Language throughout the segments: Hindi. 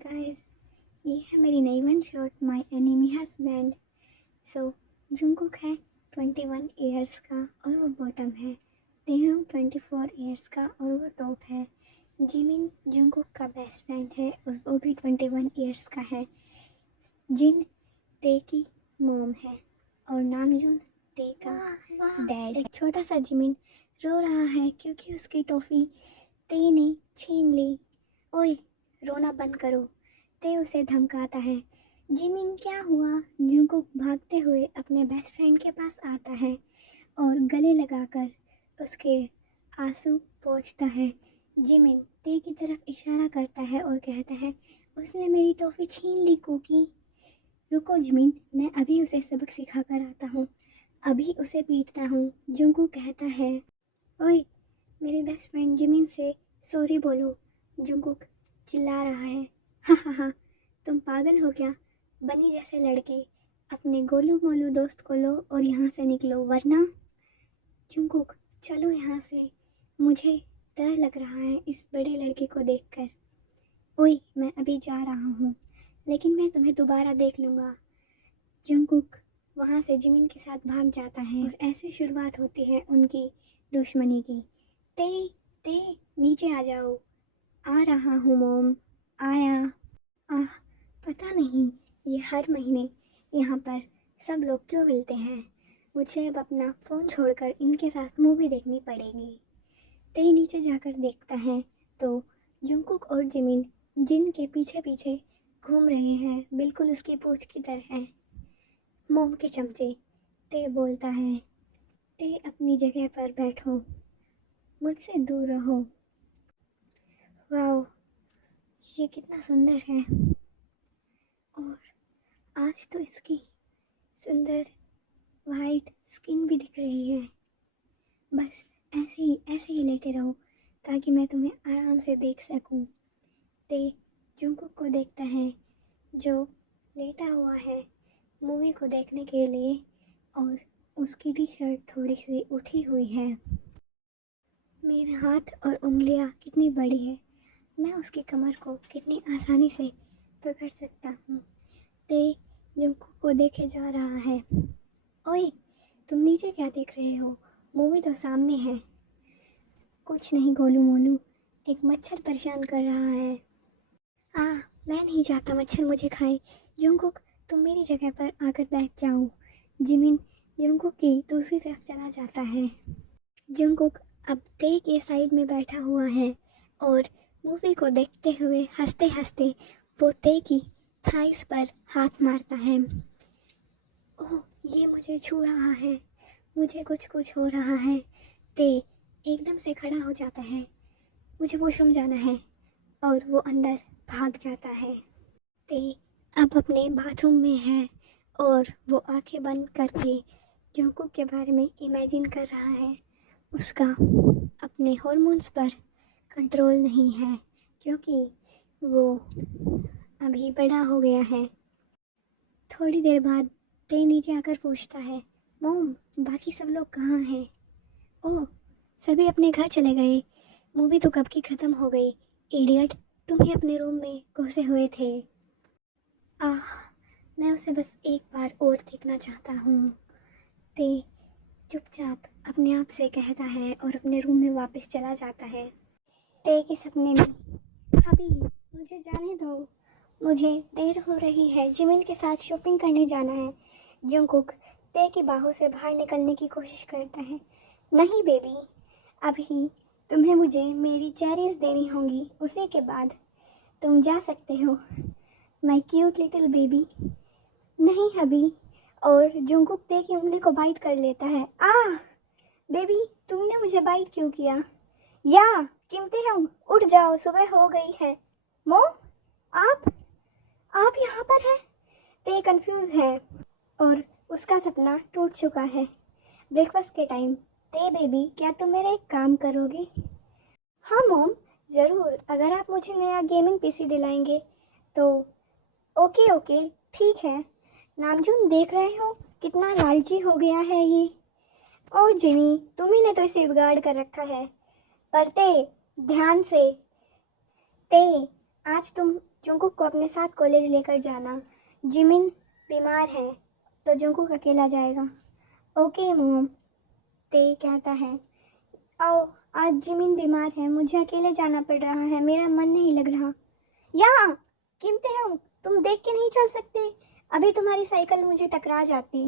गाइस, ये है मेरी नई one shot my enemy husband. So Jungkook है 21 ईयर्स का और वो बॉटम है। तेहम 24 ईयर्स का और वो टॉप है। जिमिन जुंगकुक का बेस्ट फ्रेंड है और वो भी 21 ईयर्स का है। जिन ते की मॉम है और नामजून ते का डैड। एक छोटा सा जिमिन रो रहा है क्योंकि उसकी टॉफ़ी ते ने छीन ली। ओए, रोना बंद करो, ते उसे धमकाता है। जिमिन क्या हुआ? जुंगकुक भागते हुए अपने बेस्ट फ्रेंड के पास आता है और गले लगाकर उसके आंसू पोंछता है। जिमिन ते की तरफ इशारा करता है और कहता है, उसने मेरी टॉफ़ी छीन ली कुकी। रुको जिमिन, मैं अभी उसे सबक सिखा कर आता हूँ, अभी उसे पीटता हूँ। जुंगकुक कहता है, ओए, मेरे बेस्ट फ्रेंड जिमिन से सॉरी बोलो। जुंगकुक चिल्ला रहा है, हा हा हा, तुम पागल हो क्या? बनी जैसे लड़के अपने गोलू मोलू दोस्त को लो और यहाँ से निकलो वरना। जुंगकुक, चलो यहाँ से, मुझे डर लग रहा है इस बड़े लड़के को देखकर। ओए, मैं अभी जा रहा हूँ, लेकिन मैं तुम्हें दोबारा देख लूँगा। जुंगकुक वहाँ से जिमिन के साथ भाग जाता है और ऐसे शुरुआत होती है उनकी दुश्मनी की। ते नीचे आ जाओ। आ रहा हूँ मॉम। आया। आह, पता नहीं ये हर महीने यहाँ पर सब लोग क्यों मिलते हैं। मुझे अब अपना फ़ोन छोड़कर इनके साथ मूवी देखनी पड़ेगी। ते नीचे जाकर देखता है तो जुंगकुक और जिमिन जिन के पीछे पीछे घूम रहे हैं, बिल्कुल उसकी पूंछ की तरह। मोम के चमचे। ते बोलता है, ते अपनी जगह पर बैठो, मुझसे दूर रहो। वाओ, ये कितना सुंदर है और आज तो इसकी सुंदर वाइट स्किन भी दिख रही है। बस ऐसे ही लेटे रहो ताकि मैं तुम्हें आराम से देख सकूं। ते जुंगकुक को देखता है जो लेटा हुआ है मूवी को देखने के लिए और उसकी टी शर्ट थोड़ी सी उठी हुई है। मेरे हाथ और उंगलियां कितनी बड़ी है, मैं उसकी कमर को कितनी आसानी से पकड़ सकता हूँ। ते जुंगकुक को देखे जा रहा है। ओए, तुम नीचे क्या देख रहे हो? मूवी तो सामने है। कुछ नहीं गोलू मोलू, एक मच्छर परेशान कर रहा है। मैं नहीं चाहता मच्छर मुझे खाए। जुंगकुक, तुम मेरी जगह पर आकर बैठ जाओ। जिमिन जुंगकुक की दूसरी तरफ चला जाता है। जुंगकुक अब ते के साइड में बैठा हुआ है और मूवी को देखते हुए हंसते हंसते वो ते की थाइस पर हाथ मारता है। ओह, ये मुझे छू रहा है, मुझे कुछ कुछ हो रहा है। ते एकदम से खड़ा हो जाता है। मुझे वॉशरूम जाना है और वो अंदर भाग जाता है। ते अब अपने बाथरूम में है और वो आंखें बंद करके जुंगकुक के बारे में इमेजिन कर रहा है। उसका अपने हॉर्मोन्स पर कंट्रोल नहीं है क्योंकि वो अभी बड़ा हो गया है। थोड़ी देर बाद ते नीचे आकर पूछता है, मॉम, बाकी सब लोग कहाँ हैं? ओह, सभी अपने घर चले गए, मूवी तो कब की ख़त्म हो गई। इडियट, तुम ही अपने रूम में घुसे हुए थे। मैं उसे बस एक बार और देखना चाहता हूँ। ते चुपचाप अपने आप से कहता है और अपने रूम में वापस चला जाता है। ते के सपने में, अभी मुझे जाने दो, मुझे देर हो रही है, जिमिन के साथ शॉपिंग करने जाना है। जुंगकुक ते की बाहों से बाहर निकलने की कोशिश करता है। नहीं बेबी, अभी तुम्हें मुझे मेरी चेरीज देनी होंगी, उसी के बाद तुम जा सकते हो, माय क्यूट लिटिल बेबी। नहीं अभी। और जुंगकुक ते की उंगली को बाइट कर लेता है। बेबी, तुमने मुझे बाइट क्यों किया? या कीमते हम उठ जाओ, सुबह हो गई है। मॉम, आप यहाँ पर हैं? ते कंफ्यूज है और उसका सपना टूट चुका है। ब्रेकफास्ट के टाइम। ते बेबी, क्या तुम मेरा एक काम करोगी? हाँ मॉम, ज़रूर, अगर आप मुझे नया गेमिंग पीसी दिलाएंगे तो। ओके, ठीक है। नामजून, देख रहे हो कितना लालची हो गया है ये। ओह जिमी, तुम्ही ने तो इसे बिगाड़ कर रखा है। पर ते, ध्यान से। ते, आज तुम जुंकुक को अपने साथ कॉलेज लेकर जाना। जिमिन बीमार है तो जुंकुक अकेला जाएगा। ओके मॉम, ते कहता है। आओ, आज जिमिन बीमार है, मुझे अकेले जाना पड़ रहा है, मेरा मन नहीं लग रहा। यहाँ कीमते हो, तुम देख के नहीं चल सकते? अभी तुम्हारी साइकिल मुझे टकरा जाती।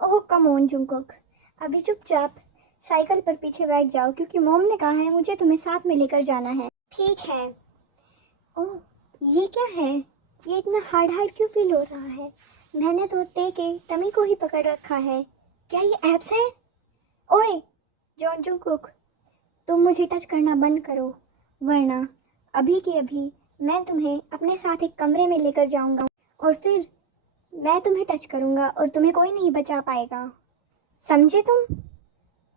ओह कम ऑन जुंकुक, अभी चुपचाप साइकिल पर पीछे बैठ जाओ क्योंकि मॉम ने कहा है मुझे तुम्हें साथ में लेकर जाना है। ठीक है। ओह, ये क्या है? ये इतना हार्ड हार्ड क्यों फील हो रहा है? मैंने तो ते के टमी को ही पकड़ रखा है। क्या ये एब्स है? ओए जॉन जुंकुक, तुम मुझे टच करना बंद करो, वरना अभी के अभी मैं तुम्हें अपने साथ एक कमरे में लेकर जाऊंगा और फिर मैं तुम्हें टच करूंगा और तुम्हें कोई नहीं बचा पाएगा। समझे तुम?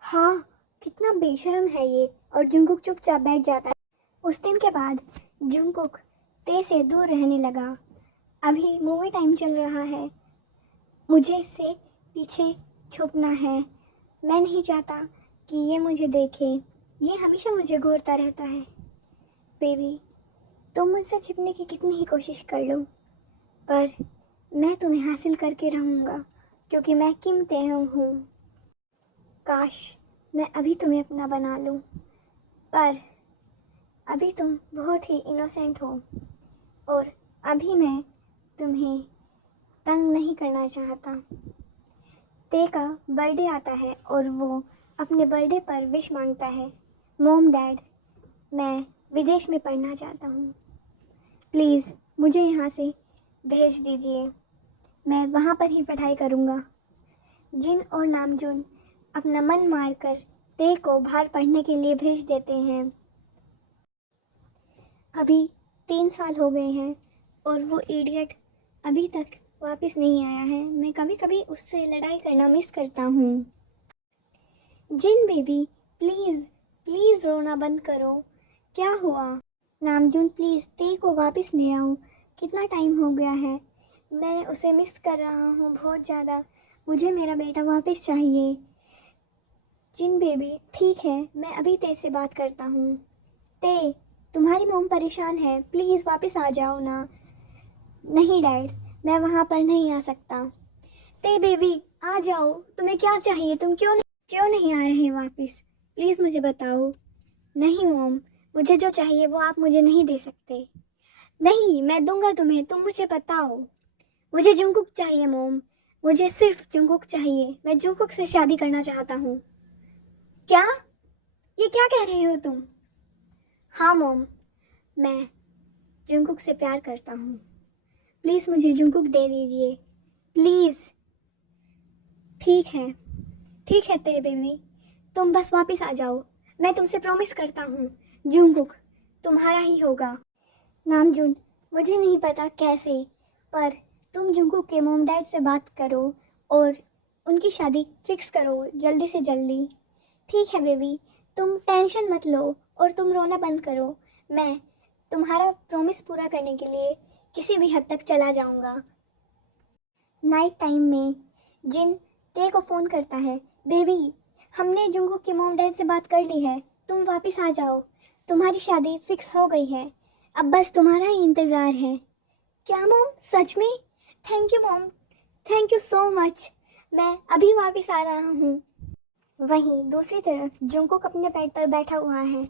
हाँ, कितना बेशर्म है ये। और जुंकुक चुपचाप बैठ जाता है। उस दिन के बाद जुंकुक ते से दूर रहने लगा। अभी मूवी टाइम चल रहा है, मुझे इससे पीछे छुपना है। मैं नहीं चाहता कि ये मुझे देखे, ये हमेशा मुझे घूरता रहता है। बेबी, तुम मुझसे छिपने की कितनी ही कोशिश कर लो, पर मैं तुम्हें हासिल करके रहूँगा क्योंकि मैं किम तेहंग हूँ। काश मैं अभी तुम्हें अपना बना लूँ, पर अभी तुम बहुत ही इनोसेंट हो और अभी मैं तुम्हें तंग नहीं करना चाहता। ते का बर्थडे आता है और वो अपने बर्थडे पर विश मांगता है। मॉम डैड, मैं विदेश में पढ़ना चाहता हूँ, प्लीज़ मुझे यहाँ से भेज दीजिए, मैं वहाँ पर ही पढ़ाई करूँगा। जिन और नामजुन अपना मन मारकर ते को बाहर पढ़ने के लिए भेज देते हैं। अभी 3 साल हो गए हैं और वो इडियट अभी तक वापस नहीं आया है। मैं कभी कभी उससे लड़ाई करना मिस करता हूँ। जिन बेबी, प्लीज़ प्लीज़ रोना बंद करो। क्या हुआ? नामजुन, प्लीज़ ते को वापस ले आओ, कितना टाइम हो गया है, मैं उसे मिस कर रहा हूँ बहुत ज़्यादा, मुझे मेरा बेटा वापस चाहिए। जिन बेबी, ठीक है, मैं अभी ते से बात करता हूँ। ते, तुम्हारी मॉम परेशान है, प्लीज़ वापस आ जाओ ना। नहीं डैड, मैं वहाँ पर नहीं आ सकता। ते बेबी, आ जाओ, तुम्हें क्या चाहिए? तुम क्यों नहीं आ रहे वापस? प्लीज़ मुझे बताओ। नहीं मॉम, मुझे जो चाहिए वो आप मुझे नहीं दे सकते। नहीं, मैं दूंगा तुम्हें, तुम मुझे बताओ। मुझे जुंकुक चाहिए मॉम, मुझे सिर्फ जुंकुक चाहिए, मैं जुंकुक से शादी करना चाहता हूँ। क्या? ये क्या कह रहे हो तुम? हाँ मॉम, मैं जुंकुक से प्यार करता हूँ, प्लीज़ मुझे जुंकुक दे दीजिए, प्लीज़। ठीक है ते बेबी, तुम बस वापस आ जाओ, मैं तुमसे प्रॉमिस करता हूँ जुंकुक तुम्हारा ही होगा। नामजुन, मुझे नहीं पता कैसे, पर तुम जुंकुक के मॉम डैड से बात करो और उनकी शादी फिक्स करो जल्दी से जल्दी। ठीक है बेबी, तुम टेंशन मत लो और तुम रोना बंद करो। मैं तुम्हारा प्रॉमिस पूरा करने के लिए किसी भी हद तक चला जाऊंगा। नाइट टाइम में जिन ते को फ़ोन करता है। बेबी, हमने जुंकुक के मॉम डैड से बात कर ली है, तुम वापस आ जाओ, तुम्हारी शादी फिक्स हो गई है, अब बस तुम्हारा ही इंतज़ार है। क्या मॉम, सच में? Thank you mom, thank you so much, मैं अभी वापस आ रहा हूँ। वहीं दूसरी तरफ जुंकुक अपने बेड पर बैठा हुआ है।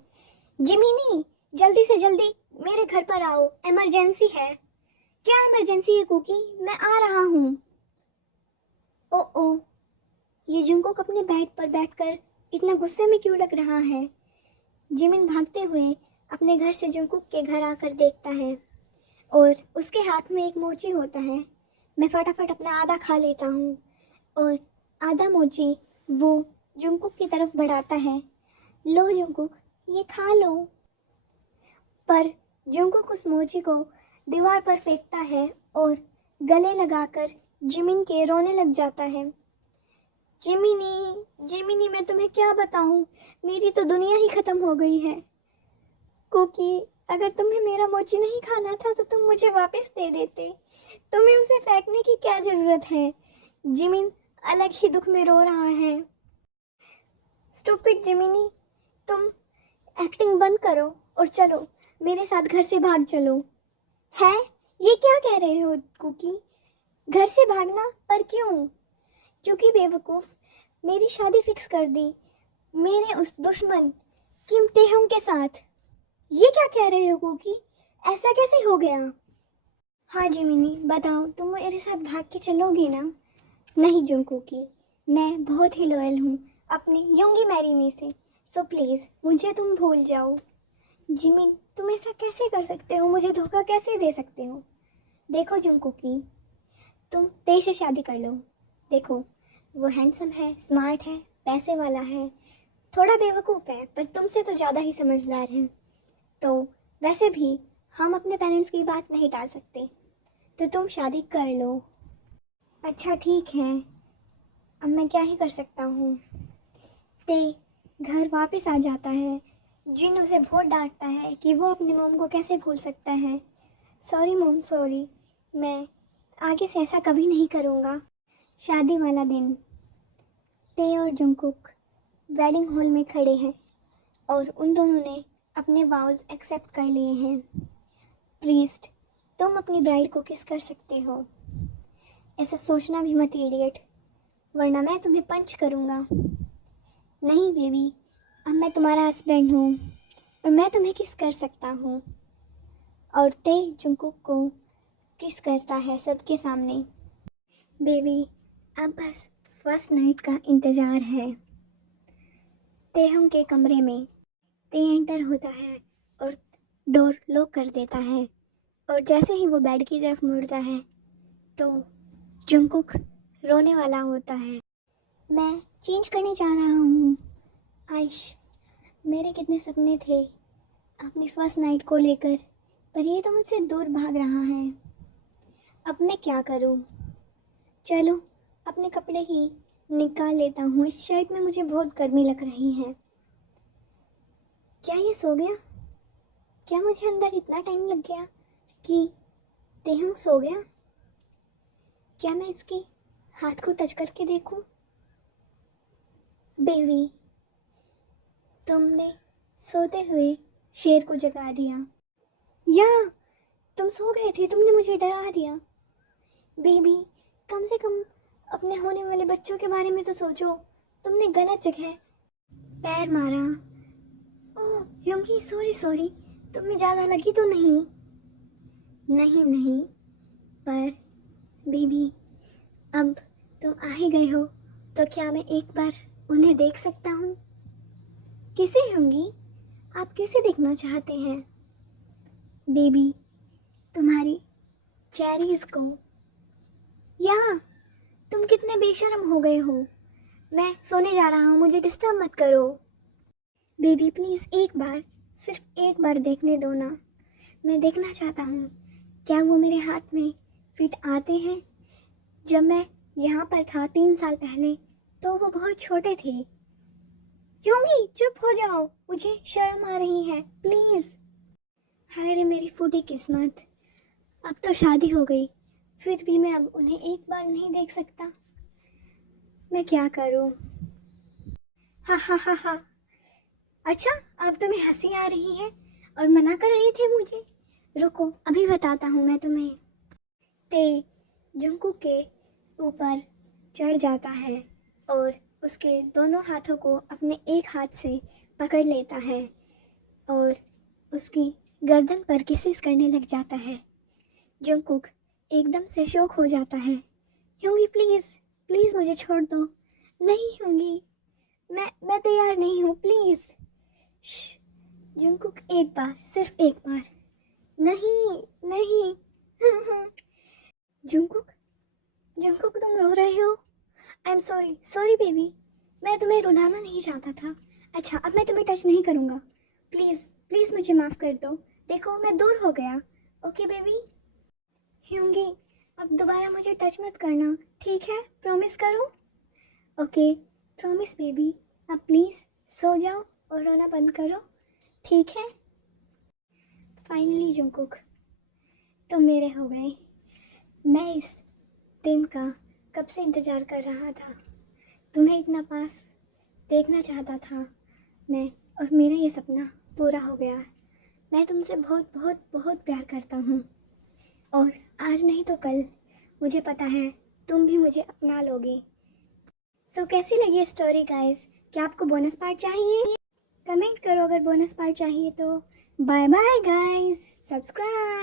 जिमिनी, जल्दी से जल्दी मेरे घर पर आओ, इमरजेंसी है। क्या इमरजेंसी है कुकी? मैं आ रहा हूँ। ओ, ये जुंकुक अपने बेड पर बैठकर इतना गुस्से में क्यों लग रहा है? जिमिन भागते हुए अपने घर से जुंकुक के घर आकर देखता है और उसके हाथ में एक मोची होता है। मैं फटाफट अपना आधा खा लेता हूँ और आधा मोची वो जुंकुक की तरफ बढ़ाता है। लो जुंकुक, ये खा लो। पर जुंकुक उस मोची को दीवार पर फेंकता है और गले लगाकर जिमिन के रोने लग जाता है। जिमिनी, मैं तुम्हें क्या बताऊं, मेरी तो दुनिया ही खत्म हो गई है। कुकी, अगर तुम्हें मेरा मोची नहीं खाना था तो तुम मुझे वापस दे देते, तुम्हें उसे फेंकने की क्या जरूरत है? जिमिन अलग ही दुख में रो रहा है। स्टूपिड जिमिनी, तुम एक्टिंग बंद करो और चलो मेरे साथ घर से भाग चलो। है? ये क्या कह रहे हो कुकी? घर से भागना? पर क्यों? क्योंकि बेवकूफ़, मेरी शादी फिक्स कर दी मेरे उस दुश्मन किम तेहुंग के साथ। ये क्या कह रहे हो कुकी? ऐसा कैसे हो गया? हाँ जिमिनी, बताओ, तुम मेरे साथ भाग के चलोगी ना? नहीं जुंकुकी, मैं बहुत ही लॉयल हूँ अपने योंगी मैरी मी से, सो प्लीज़ मुझे तुम भूल जाओ। जिमिन, तुम ऐसा कैसे कर सकते हो? मुझे धोखा कैसे दे सकते हो? देखो जुंकुकी, तुम तेई से शादी कर लो। देखो, वो हैंडसम है, स्मार्ट है, पैसे वाला है, थोड़ा बेवकूफ़ है, पर तुमसे तो ज़्यादा ही समझदार है। तो वैसे भी हम अपने पेरेंट्स की बात नहीं टाल सकते, तो तुम शादी कर लो। अच्छा ठीक है, अब मैं क्या ही कर सकता हूँ। ते घर वापस आ जाता है। जिन उसे बहुत डांटता है कि वो अपनी मॉम को कैसे भूल सकता है। सॉरी मॉम, सॉरी, मैं आगे से ऐसा कभी नहीं करूँगा। शादी वाला दिन, ते और जंगकुक वेडिंग हॉल में खड़े हैं और उन दोनों ने अपने वाउज एक्सेप्ट कर लिए हैं। प्रीस्ट, तुम अपनी ब्राइड को किस कर सकते हो? ऐसा सोचना भी मत इडियट, वरना मैं तुम्हें पंच करूँगा। नहीं बेबी, अब मैं तुम्हारा हस्बैंड हूँ और मैं तुम्हें किस कर सकता हूँ। और ते जंगकुक को किस करता है सबके सामने। बेबी, अब बस फर्स्ट नाइट का इंतज़ार है। तेहम के कमरे में ते एंटर होता है और डोर लॉक कर देता है, और जैसे ही वो बेड की तरफ मुड़ता है तो जंगकुक रोने वाला होता है। मैं चेंज करने जा रहा हूँ। आइश, मेरे कितने सपने थे अपनी फर्स्ट नाइट को लेकर, पर ये तो मुझसे दूर भाग रहा है। अब मैं क्या करूँ? चलो, अपने कपड़े ही निकाल लेता हूँ, इस शर्ट में मुझे बहुत गर्मी लग रही है। क्या ये सो गया? क्या मुझे अंदर इतना टाइम लग गया कि तेहंग सो गया? क्या मैं इसके हाथ को टच करके देखूं? बेबी, तुमने सोते हुए शेर को जगा दिया। या तुम सो गए थे, तुमने मुझे डरा दिया। बेबी, कम से कम अपने होने वाले बच्चों के बारे में तो सोचो। तुमने गलत जगह पैर मारा। ओह योंगी, सॉरी सॉरी, तुम्हें ज़्यादा लगी तो नहीं? नहीं नहीं, पर बेबी, अब तुम आ ही गए हो तो क्या मैं एक बार उन्हें देख सकता हूँ? किसे होंगी? आप किसे देखना चाहते हैं? बेबी, तुम्हारी चेरीज को। या तुम कितने बेशर्म हो गए हो। मैं सोने जा रहा हूँ, मुझे डिस्टर्ब मत करो। बेबी प्लीज़, एक बार, सिर्फ एक बार देखने दो ना। मैं देखना चाहता हूँ क्या वो मेरे हाथ में फिट आते हैं। जब मैं यहाँ पर था 3 साल पहले तो वो बहुत छोटे थे। योंगी चुप हो जाओ, मुझे शर्म आ रही है, प्लीज़। हाय रे मेरी फूटी किस्मत, अब तो शादी हो गई, फिर भी मैं अब उन्हें एक बार नहीं देख सकता। मैं क्या करूँ? हा हा हा हा। अच्छा, अब तुम्हें हंसी आ रही है और मना कर रहे थे मुझे? रुको, अभी बताता हूँ मैं तुम्हें। ते जंगकुक के ऊपर चढ़ जाता है और उसके दोनों हाथों को अपने एक हाथ से पकड़ लेता है और उसकी गर्दन पर किसिस करने लग जाता है। जंगकुक एकदम से शॉक हो जाता है। ह्यूंगी प्लीज़, प्लीज़ मुझे छोड़ दो। नहीं ह्यूंगी, मैं तैयार नहीं हूँ, प्लीज़। जंगकुक एक बार, सिर्फ एक बार। नहीं नहीं। जंगकुक, जंगकुक तुम रो रहे हो? I am sorry, sorry baby, मैं तुम्हें रुलाना नहीं चाहता था। अच्छा, अब मैं तुम्हें टच नहीं करूँगा, प्लीज़ प्लीज़ मुझे माफ़ कर दो। देखो मैं दूर हो गया। Okay baby. ह्यूंगी, अब दोबारा मुझे टच मत करना, ठीक है? प्रॉमिस करो। Okay, promise baby. अब प्लीज़ सो जाओ और रोना बंद करो, ठीक है? फाइनली जंगकुक, तुम मेरे हो गए। मैं इस दिन का कब से इंतज़ार कर रहा था। तुम्हें इतना पास देखना चाहता था मैं, और मेरा ये सपना पूरा हो गया। मैं तुमसे बहुत बहुत बहुत प्यार करता हूँ। और आज नहीं तो कल मुझे पता है तुम भी मुझे अपना लोगे। सो कैसी लगी ये स्टोरी गाइस? क्या आपको बोनस पार्ट चाहिए? कमेंट करो अगर बोनस पार्ट चाहिए तो। Bye bye guys, subscribe.